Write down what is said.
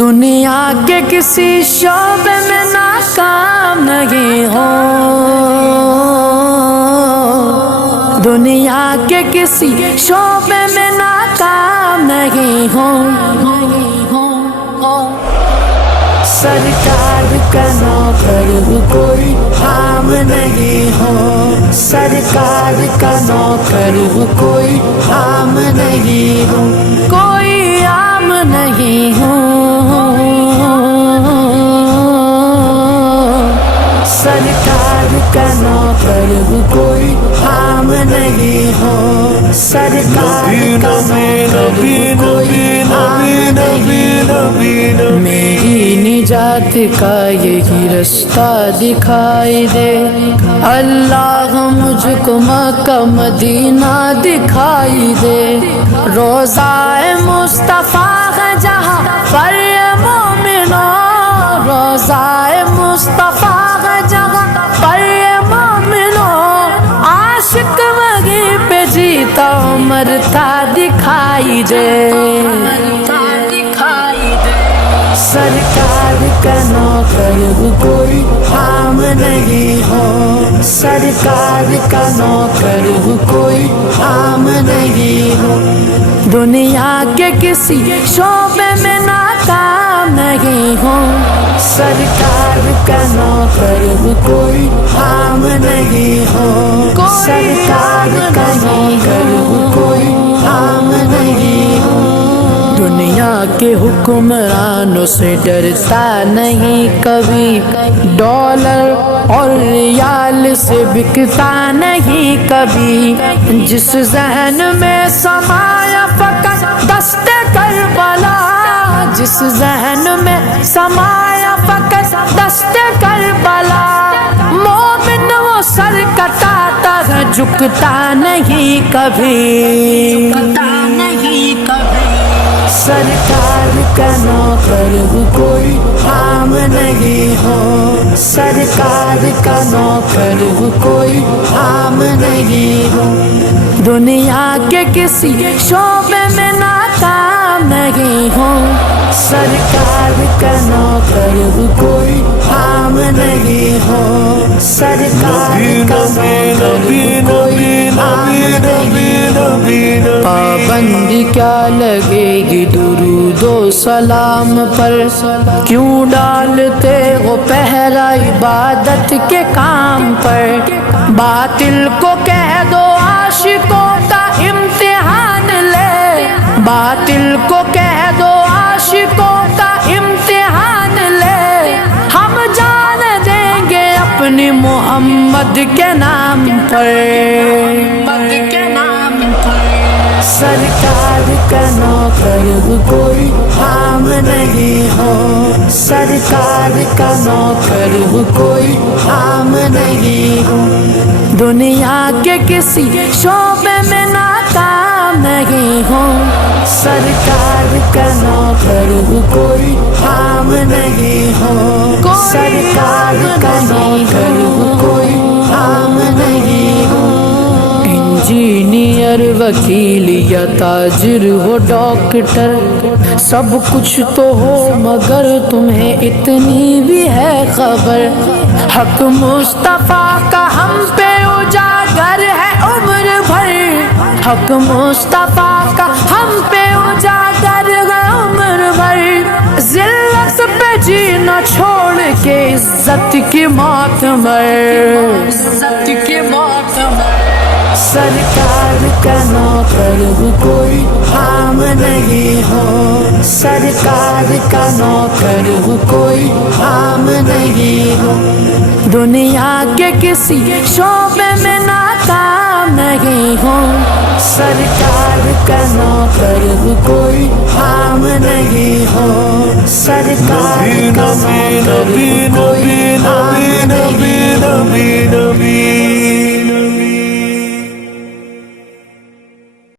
دنیا کے کسی شعبے میں ناکام نہیں ہو، دنیا کے کسی شعبے میں ناکام نہیں ہو، سرکار کا نوکر کوئی عام نہیں ہو، سرکار کا نوکر کوئی عام نہیں ہو، کوئی عام نہیں ہو، سرکار کا نوکر کوئی عام نہیں ہو، سرکار کا نوکر کوئی عام نہیں ہو، میری نجات کا یہی رستہ دکھائی دے، اللہ مجھ کو مکہ مدینہ دکھائی دے، روضہ مصطفیٰ ہے جہاں پر مومنوں، روضہ مصطفیٰ ہے جہاں پر مومنوں، عاشق وہیں پہ جیتا مرتا دکھائی دے، سرکار کا نوکر کوئی عام نہیں ہو، سرکار کا نوکر کوئی عام نہیں ہو، دنیا کے کسی شعبے میں ناکام نہیں ہو، سرکار کا نوکر کوئی عام نہیں ہو، سرکار کا نوکر کوئی عام نہیں ہو، دنیا کے حکمرانوں سے ڈرتا نہیں کبھی، ڈالر اور ریال سے بکتا نہیں کبھی، جس ذہن میں سمایا فقط دست کربلا، جس ذہن میں سمایا فقط دست کربلا، مومن وہ سر کٹاتا ہے جھکتا نہیں کبھی، سرکار کا نوکر کوئی عام نہیں ہو، سرکار کا نوکر کوئی عام نہیں ہو، دنیا کے کسی شعبے میں ناکام نہیں ہو، سرکار کا نوکر کوئی عام نہیں ہو، سرکار کا نوکر کوئی عام نہیں ہو، پابندی کیا لگے گی درود و سلام پر، کیوں ڈالتے ہو پہرا عبادت کے کام پر، باطل کو کہہ دو عاشقوں کا امتحان لے، باطل کو کہہ دو عاشقوں کا امتحان لے، ہم جان دیں گے اپنی محمد کے نام پر، سرکار کا نوکر کوئی عام نہیں ہو، سرکار کا نوکر کوئی عام نہیں ہو، دنیا کے کسی شعبے میں ناکام نہیں ہو، سرکار کا نوکر کوئی عام نہیں ہو، سرکار کا نوکر کوئی عام نہیں ہو، انجینئر وکیل یا تاجر ہو ڈاکٹر، سب کچھ تو ہو مگر تمہیں اتنی بھی ہے خبر، حق مصطفیٰ کا ہم پہ اجاگر ہے عمر بھر، حق مصطفیٰ کا ہم پہ اجاگر ہے عمر بھر، ذلت پہ جینا چھوڑ کے عزت کی موت مر، عزت کی موت مر، سرکار کا نوکر کوئی عام نہیں ہو، سرکار کا نوکر کوئی عام نہیں ہو، دنیا کے کسی شعبے میں ناکام نہیں ہو، سرکار کا نوکر کوئی عام نہیں ہو، سرکار کا نوکر کوئی عام نہیں ہو۔